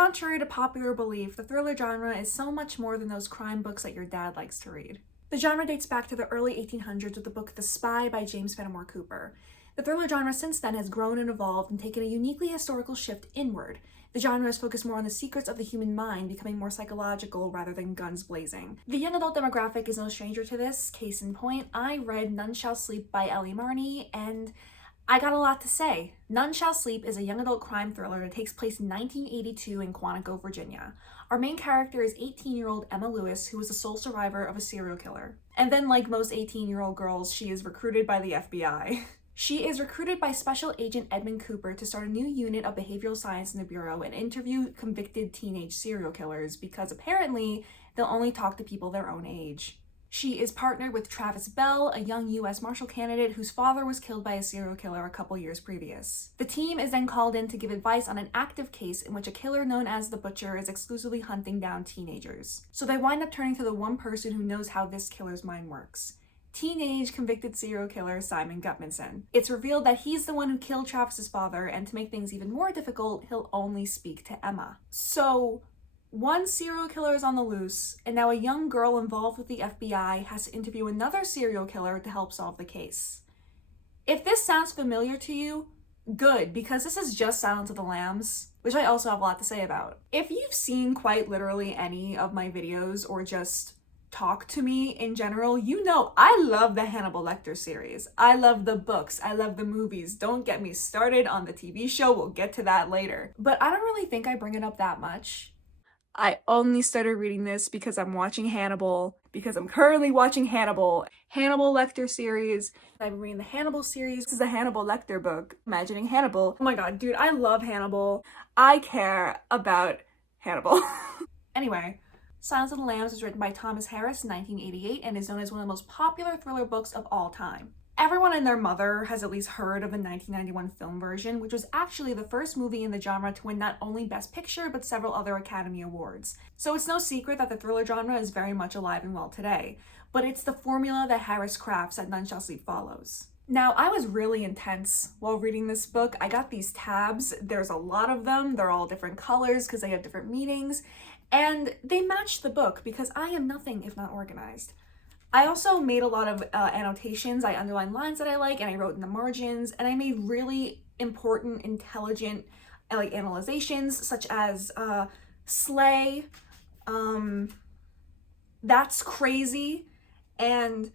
Contrary to popular belief, the thriller genre is so much more than those crime books that your dad likes to read. The genre dates back to the early 1800s with the book The Spy by James Fenimore Cooper. The thriller genre since then has grown and evolved and taken a uniquely historical shift inward. The genre is focused more on the secrets of the human mind, becoming more psychological rather than guns blazing. The young adult demographic is no stranger to this. Case in point, I read None Shall Sleep by Ellie Marney, and I got a lot to say. None Shall Sleep is a young adult crime thriller that takes place in 1982 in Quantico, Virginia. Our main character is 18-year-old Emma Lewis, who is the sole survivor of a serial killer. And then, like most 18-year-old girls, she is recruited by the FBI. She is recruited by Special Agent Edmund Cooper to start a new unit of behavioral science in the Bureau and interview convicted teenage serial killers because apparently they'll only talk to people their own age. She is partnered with Travis Bell, a young U.S. Marshal candidate whose father was killed by a serial killer a couple years previous. The team is then called in to give advice on an active case in which a killer known as the Butcher is exclusively hunting down teenagers. So they wind up turning to the one person who knows how this killer's mind works. Teenage convicted serial killer Simon Gutmanson. It's revealed that he's the one who killed Travis's father, and to make things even more difficult, he'll only speak to Emma. So, one serial killer is on the loose, and now a young girl involved with the FBI has to interview another serial killer to help solve the case. If this sounds familiar to you, good, because this is just Silence of the Lambs, which I also have a lot to say about. If you've seen quite literally any of my videos or just talk to me in general, you know I love the Hannibal Lecter series. I love the books. I love the movies. Don't get me started on the TV show. We'll get to that later. But I don't really think I bring it up that much. I only started reading this because I'm watching Hannibal, because I'm currently watching Hannibal Lecter series. I've been reading the Hannibal series. This is a Hannibal Lecter book, Imagining Hannibal. Oh my god, dude, I love Hannibal. I care about Hannibal. Anyway, Silence of the Lambs was written by Thomas Harris in 1988 and is known as one of the most popular thriller books of all time. Everyone and their mother has at least heard of the 1991 film version, which was actually the first movie in the genre to win not only Best Picture, but several other Academy Awards. So it's no secret that the thriller genre is very much alive and well today, but it's the formula that Harris crafts that None Shall Sleep follows. Now, I was really intense while reading this book. I got these tabs. There's a lot of them. They're all different colors because they have different meanings, and they match the book because I am nothing if not organized. I also made a lot of annotations. I underlined lines that I like and I wrote in the margins, and I made really important, intelligent analyzations such as slay, that's crazy, and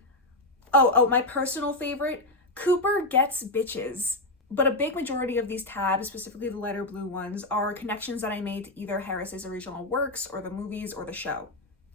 my personal favorite, Cooper gets bitches. But a big majority of these tabs, specifically the lighter blue ones, are connections that I made to either Harris's original works or the movies or the show.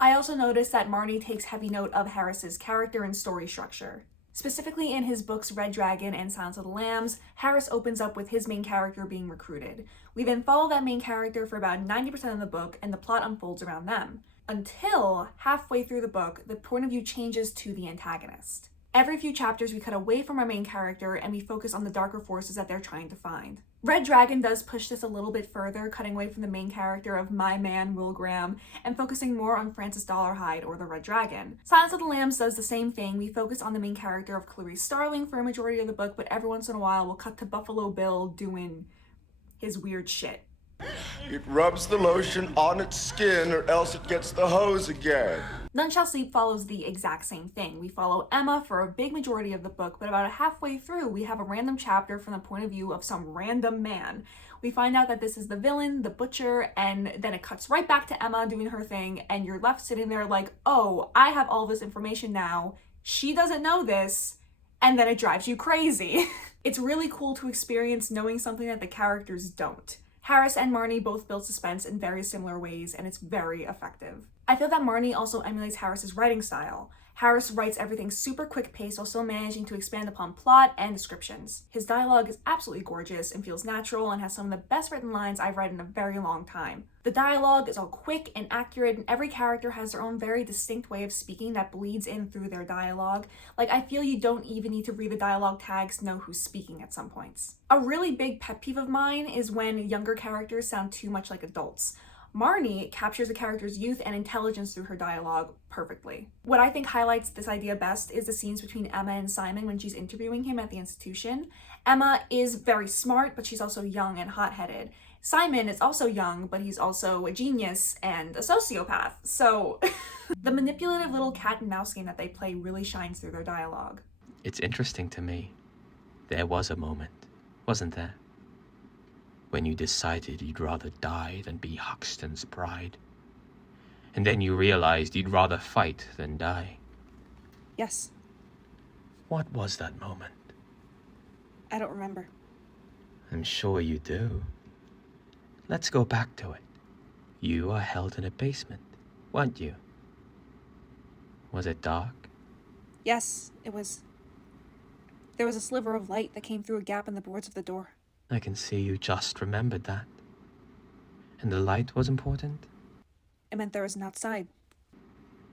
I also noticed that Marney takes heavy note of Harris's character and story structure. Specifically in his books Red Dragon and Silence of the Lambs, Harris opens up with his main character being recruited. We then follow that main character for about 90% of the book, and the plot unfolds around them. Until halfway through the book, the point of view changes to the antagonist. Every few chapters we cut away from our main character and we focus on the darker forces that they're trying to find. Red Dragon does push this a little bit further, cutting away from the main character of my man Will Graham and focusing more on Francis Dollarhide or the Red Dragon. Silence of the Lambs does the same thing. We focus on the main character of Clarice Starling for a majority of the book, but every once in a while we'll cut to Buffalo Bill doing his weird shit. It rubs the lotion on its skin or else it gets the hose again. None Shall Sleep follows the exact same thing. We follow Emma for a big majority of the book, but about halfway through we have a random chapter from the point of view of some random man. We find out that this is the villain, the Butcher, and then it cuts right back to Emma doing her thing, and you're left sitting there like, oh, I have all this information now. She doesn't know this, and then it drives you crazy. It's really cool to experience knowing something that the characters don't. Harris and Marney both build suspense in very similar ways, and it's very effective. I feel that Marney also emulates Harris's writing style. Harris writes everything super quick paced while still managing to expand upon plot and descriptions. His dialogue is absolutely gorgeous and feels natural and has some of the best written lines I've read in a very long time. The dialogue is all quick and accurate, and every character has their own very distinct way of speaking that bleeds in through their dialogue. Like, I feel you don't even need to read the dialogue tags to know who's speaking at some points. A really big pet peeve of mine is when younger characters sound too much like adults. Marney captures a character's youth and intelligence through her dialogue perfectly. What I think highlights this idea best is the scenes between Emma and Simon when she's interviewing him at the institution. Emma is very smart, but she's also young and hot-headed. Simon is also young, but he's also a genius and a sociopath, so the manipulative little cat and mouse game that they play really shines through their dialogue. It's interesting to me. There was a moment, wasn't there? When you decided you'd rather die than be Huxton's bride. And then you realized you'd rather fight than die. Yes. What was that moment? I don't remember. I'm sure you do. Let's go back to it. You are held in a basement, weren't you? Was it dark? Yes, it was. There was a sliver of light that came through a gap in the boards of the door. I can see you just remembered that. And the light was important? It meant there was an outside.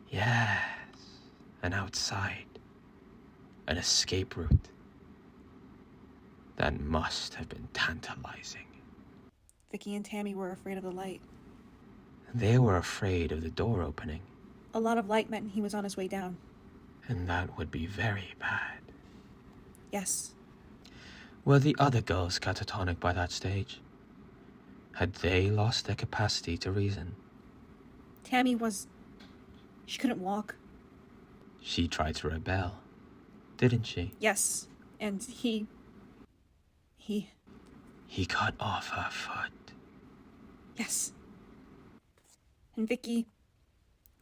Yes, an outside. An escape route. That must have been tantalizing. Vicky and Tammy were afraid of the light. They were afraid of the door opening. A lot of light meant he was on his way down. And that would be very bad. Yes. Were the other girls catatonic by that stage? Had they lost their capacity to reason? Tammy was... she couldn't walk. She tried to rebel, didn't she? Yes, and he cut off her foot. Yes. And Vicky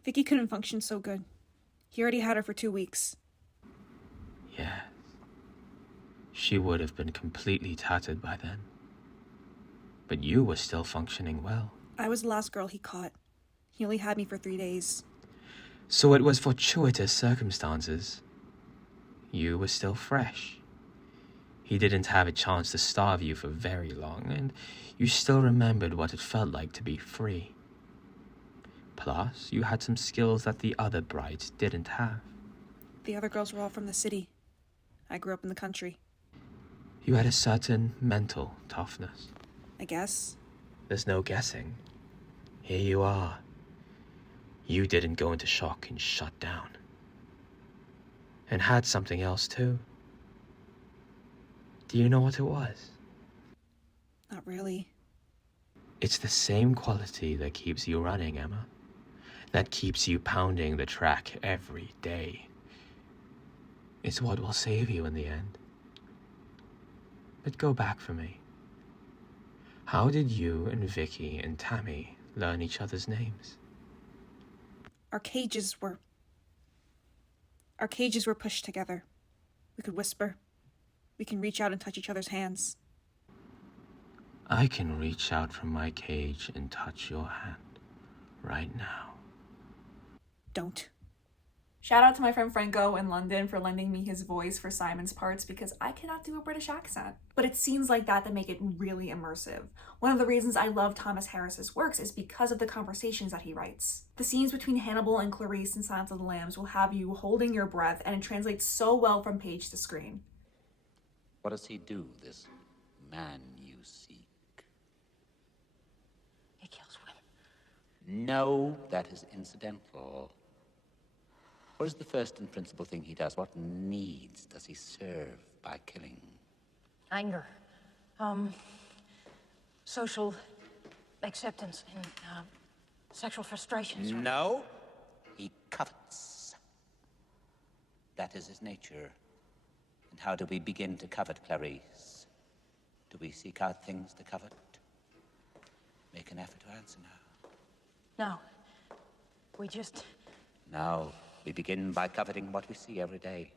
couldn't function so good. He already had her for 2 weeks. Yes. She would have been completely tattered by then. But you were still functioning well. I was the last girl he caught. He only had me for 3 days. So it was fortuitous circumstances. You were still fresh. He didn't have a chance to starve you for very long, and you still remembered what it felt like to be free. Plus, you had some skills that the other brides didn't have. The other girls were all from the city. I grew up in the country. You had a certain mental toughness. I guess. There's no guessing. Here you are. You didn't go into shock and shut down. And had something else too. Do you know what it was? Not really. It's the same quality that keeps you running, Emma. That keeps you pounding the track every day. It's what will save you in the end. But go back for me. How did you and Vicky and Tammy learn each other's names? Our cages were pushed together. We could whisper. We can reach out and touch each other's hands. I can reach out from my cage and touch your hand right now. Don't. Shout out to my friend Franco in London for lending me his voice for Simon's parts because I cannot do a British accent. But it's scenes like that make it really immersive. One of the reasons I love Thomas Harris's works is because of the conversations that he writes. The scenes between Hannibal and Clarice in Silence of the Lambs will have you holding your breath, and it translates so well from page to screen. What does he do, this man you seek? He kills women. No, that is incidental. What is the first and principal thing he does? What needs does he serve by killing? Anger. Social acceptance and sexual frustrations. No, he covets. That is his nature. And how do we begin to covet, Clarice? Do we seek out things to covet? Make an effort to answer now. No. We just... No. We begin by coveting what we see every day.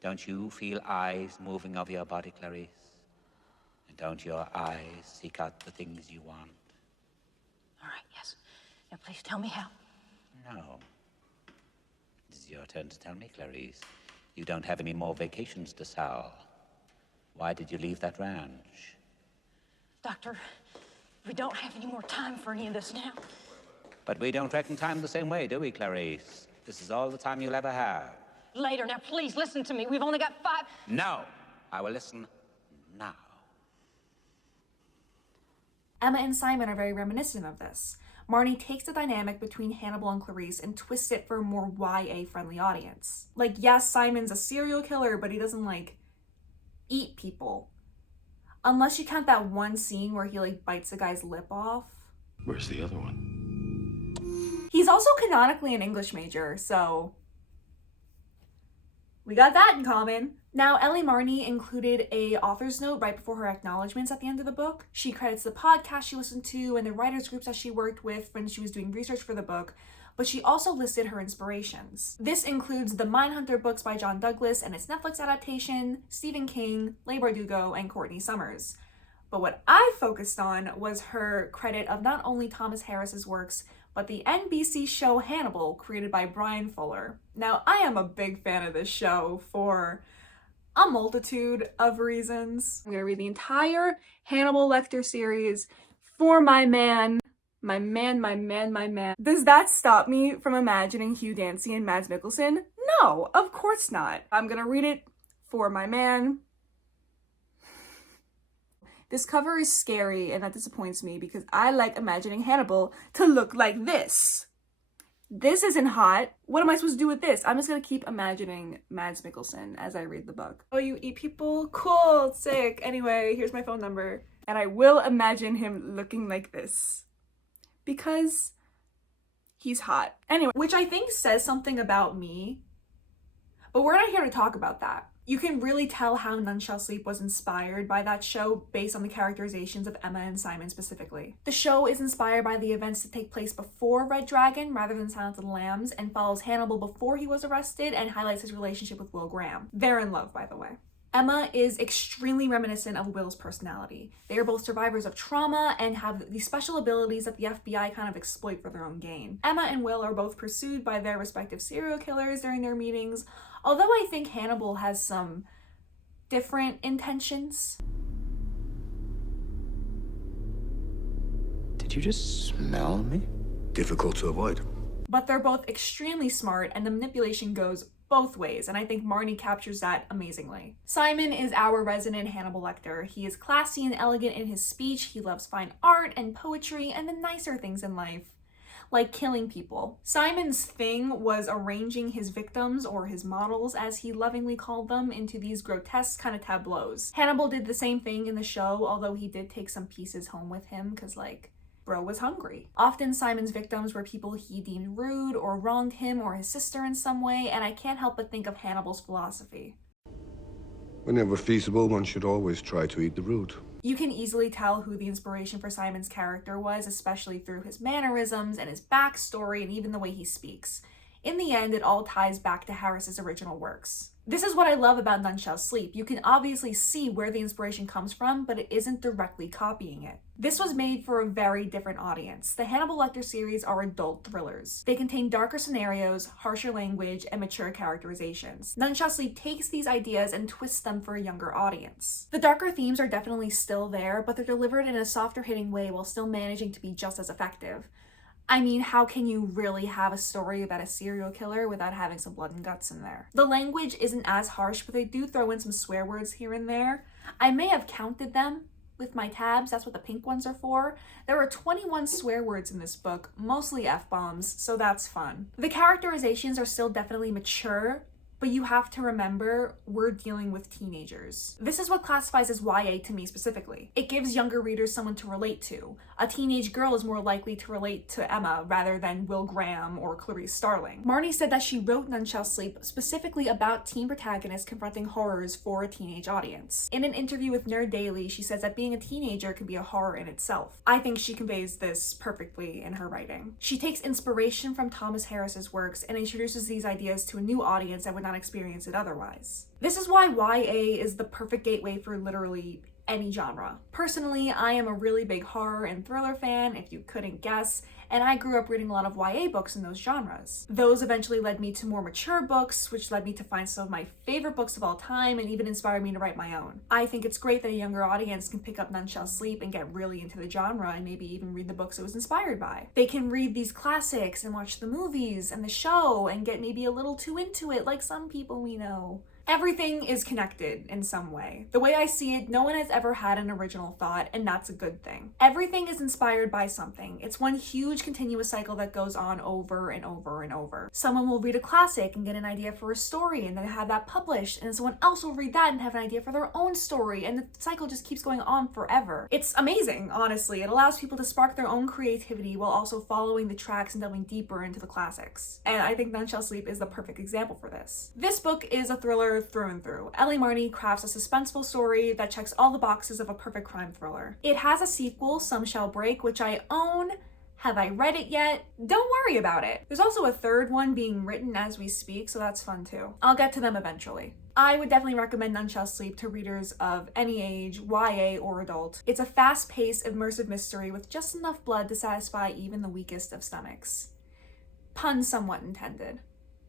Don't you feel eyes moving over your body, Clarice? And don't your eyes seek out the things you want? All right, yes. Now please tell me how. No. It is your turn to tell me, Clarice. You don't have any more vacations to sow. Why did you leave that ranch? Doctor, we don't have any more time for any of this now. But we don't reckon time the same way, do we, Clarice? This is all the time you'll ever have. Later. Now, please listen to me. We've only got 5... No. I will listen now. Emma and Simon are very reminiscent of this. Marney takes the dynamic between Hannibal and Clarice and twists it for a more YA-friendly audience. Like, yes, Simon's a serial killer, but he doesn't, eat people. Unless you count that one scene where he like bites a guy's lip off. Where's the other one? He's also canonically an English major, so we got that in common. Now, Ellie Marney included a author's note right before her acknowledgments at the end of the book. She credits the podcast she listened to and the writers groups that she worked with when she was doing research for the book, but she also listed her inspirations. This includes the Mindhunter books by John Douglas and its Netflix adaptation, Stephen King, Leigh Bardugo, and Courtney Summers. But what I focused on was her credit of not only Thomas Harris's works, but the NBC show Hannibal, created by Bryan Fuller. Now, I am a big fan of this show for a multitude of reasons. I'm gonna read the entire Hannibal Lecter series for my man. My man. Does that stop me from imagining Hugh Dancy and Mads Mikkelsen? No, of course not. I'm gonna read it for my man. This cover is scary and that disappoints me because I like imagining Hannibal to look like this. This isn't hot. What am I supposed to do with this? I'm just gonna keep imagining Mads Mikkelsen as I read the book. Oh, you eat people? Cool, sick. Anyway, here's my phone number. And I will imagine him looking like this. Because he's hot. Anyway, which I think says something about me. But we're not here to talk about that. You can really tell how None Shall Sleep was inspired by that show based on the characterizations of Emma and Simon specifically. The show is inspired by the events that take place before Red Dragon rather than Silence of the Lambs, and follows Hannibal before he was arrested and highlights his relationship with Will Graham. They're in love, by the way. Emma is extremely reminiscent of Will's personality. They are both survivors of trauma and have the special abilities that the FBI kind of exploit for their own gain. Emma and Will are both pursued by their respective serial killers during their meetings, although I think Hannibal has some different intentions. Did you just smell me? Difficult to avoid. But they're both extremely smart and the manipulation goes both ways, and I think Marney captures that amazingly. Simon is our resident Hannibal Lecter. He is classy and elegant in his speech. He loves fine art and poetry and the nicer things in life, like killing people. Simon's thing was arranging his victims, or his models as he lovingly called them, into these grotesque kind of tableaus. Hannibal did the same thing in the show, although he did take some pieces home with him because, like, bro was hungry. Often Simon's victims were people he deemed rude or wronged him or his sister in some way, and I can't help but think of Hannibal's philosophy. Whenever feasible, one should always try to eat the root. You can easily tell who the inspiration for Simon's character was, especially through his mannerisms and his backstory and even the way he speaks. In the end, it all ties back to Harris's original works. This is what I love about None Shall Sleep. You can obviously see where the inspiration comes from, but it isn't directly copying it. This was made for a very different audience. The Hannibal Lecter series are adult thrillers. They contain darker scenarios, harsher language, and mature characterizations. None Shall Sleep takes these ideas and twists them for a younger audience. The darker themes are definitely still there, but they're delivered in a softer hitting way while still managing to be just as effective. I mean, how can you really have a story about a serial killer without having some blood and guts in there? The language isn't as harsh, but they do throw in some swear words here and there. I may have counted them with my tabs, that's what the pink ones are for. There are 21 swear words in this book, mostly F-bombs, so that's fun. The characterizations are still definitely mature, but you have to remember we're dealing with teenagers. This is what classifies as YA to me specifically. It gives younger readers someone to relate to. A teenage girl is more likely to relate to Emma rather than Will Graham or Clarice Starling. Marney said that she wrote None Shall Sleep specifically about teen protagonists confronting horrors for a teenage audience. In an interview with Nerd Daily, she says that being a teenager can be a horror in itself. I think she conveys this perfectly in her writing. She takes inspiration from Thomas Harris's works and introduces these ideas to a new audience that would not experience it otherwise. This is why YA is the perfect gateway for literally any genre. Personally, I am a really big horror and thriller fan, if you couldn't guess, and I grew up reading a lot of YA books in those genres. Those eventually led me to more mature books, which led me to find some of my favorite books of all time and even inspired me to write my own. I think it's great that a younger audience can pick up None Shall Sleep and get really into the genre and maybe even read the books it was inspired by. They can read these classics and watch the movies and the show and get maybe a little too into it, like some people we know. Everything is connected in some way. The way I see it, no one has ever had an original thought, and that's a good thing. Everything is inspired by something. It's one huge continuous cycle that goes on over and over and over. Someone will read a classic and get an idea for a story and then have that published, and then someone else will read that and have an idea for their own story, and the cycle just keeps going on forever. It's amazing, honestly. It allows people to spark their own creativity while also following the tracks and delving deeper into the classics. And I think None Shall Sleep is the perfect example for this. This book is a thriller through and through. Ellie Marney crafts a suspenseful story that checks all the boxes of a perfect crime thriller. It has a sequel, Some Shall Break, which I own. Have I read it yet? Don't worry about it. There's also a third one being written as we speak, so that's fun too. I'll get to them eventually. I would definitely recommend None Shall Sleep to readers of any age, YA or adult. It's a fast-paced, immersive mystery with just enough blood to satisfy even the weakest of stomachs. Pun somewhat intended.